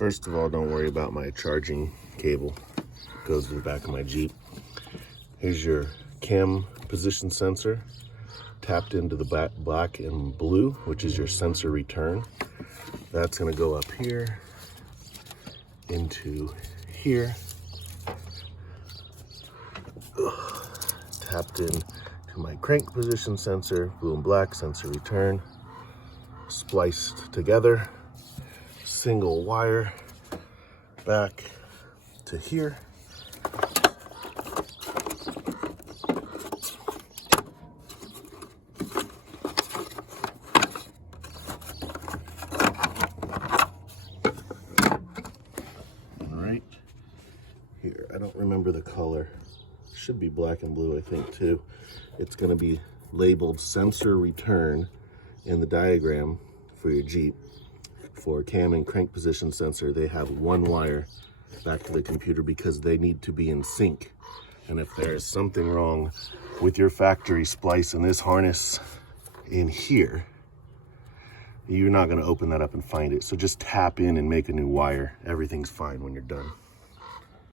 First of all, don't worry about my charging cable. It goes in the back of my Jeep. Here's your cam position sensor tapped into the black and blue, which is your sensor return. That's going to go up here into here. Tapped in to my crank position sensor, blue and black sensor return, spliced together, single wire back to here. Right here, I don't remember the color. Should be black and blue, I think, too. It's going to be labeled sensor return in the diagram for your Jeep. For cam and crank position sensor, they have one wire back to the computer because they need to be in sync. And if there is something wrong with your factory splice in this harness in here, you're not going to open that up and find it. So just tap in and make a new wire. Everything's fine when you're done.